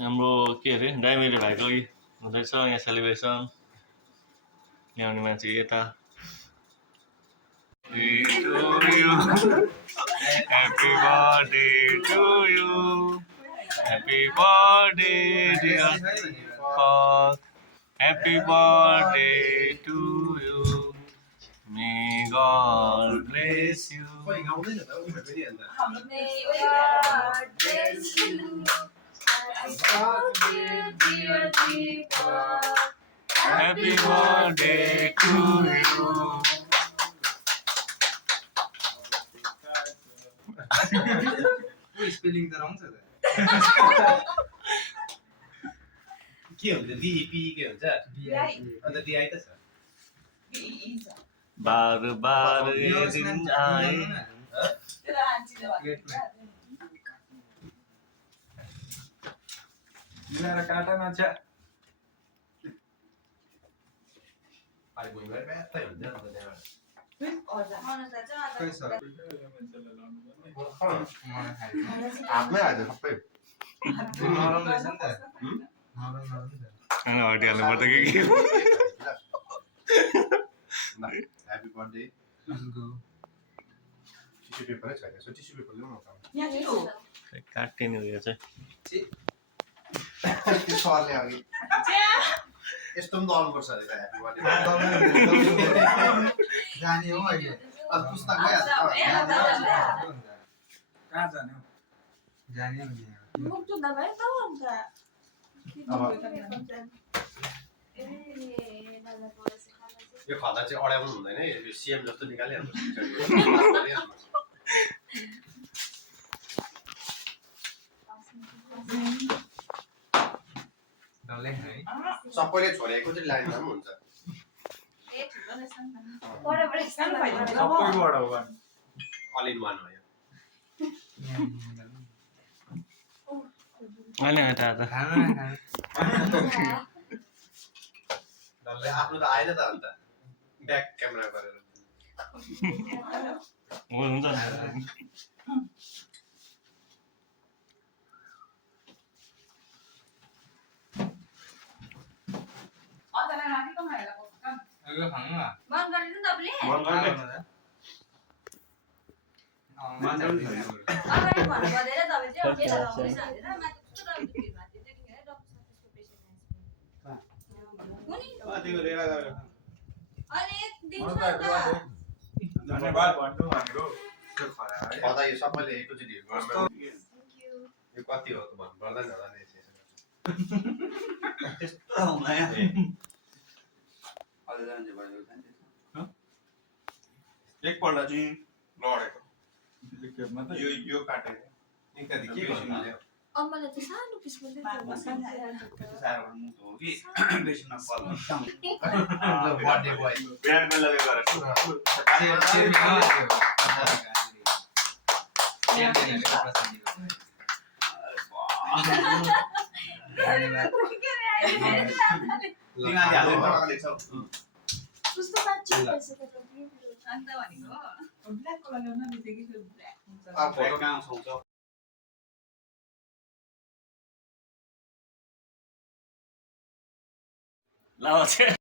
हाम्रो के अरे डाइमेरी भाइको हुँदैछ यहाँ सेलिब्रेसन ल्याउने मान्छे यता Happy birthday to you. Happy birthday, dear Paul. Happy birthday to you. May God bless you. May God bless you. Happy birthday, dear Deepak. Happy birthday to you. Who is spelling the wrong sir? के हुन्छ DEP के हुन्छ अन्त DI त छ बार बार ये दिन आए मिलाएर काटा मान्छे अरे भुइँबाट ब्यात्तै हुन्छ नि त त्यहाँबाट हातमै हाल्छ सबै नरम रहेछ नि त नरम हटिहाल्नु पर्छ कि ह्यापी बर्थडे टिस्यु पेपरै छैन सो टिस्यु पेपर ल्याउनु काटिने उयो चाहिँ त्यो सरले अघि यस्तो पनि गर्नुपर्छ अरे ह्यापी बर्थडे जाने हो अहिले अब पुस्तक कहाँ जाने हो जाने हो यो खदा चाहिँ अड्याउनु हुँदैन है यो सिएम जस्तो निकालिहाल्नु सबैले छोडेको चाहिँ लाइनमा पनि हुन्छ अल इन वान हो यो अहिले यता डल्लै आफ्नो त आएन त अन्त ब्याक क्यामेरा गरेर हुन्छ नि धन्यवाद भन्नु भनेको खदा यो सबैले एकैचोटि यो कति हो त भन्नु पर्दैन होला नि त्यस्तो हुँदैन एकपल्ट चाहिँ लडेको यो काटेको इत्यादि के गर्नु अम्माले त सानो पिसमा साह्रो मुटु हो कि बेसी नपर्छ बर्थडे बोय बिहान बेला गरेको कस्तो बाँच्यो अन्त भनेको ब्ल्याक कलर ल्याउन बितेकी थियो ब्ल्याक हुन्छ अब फोटो कहाँ आउँछ ल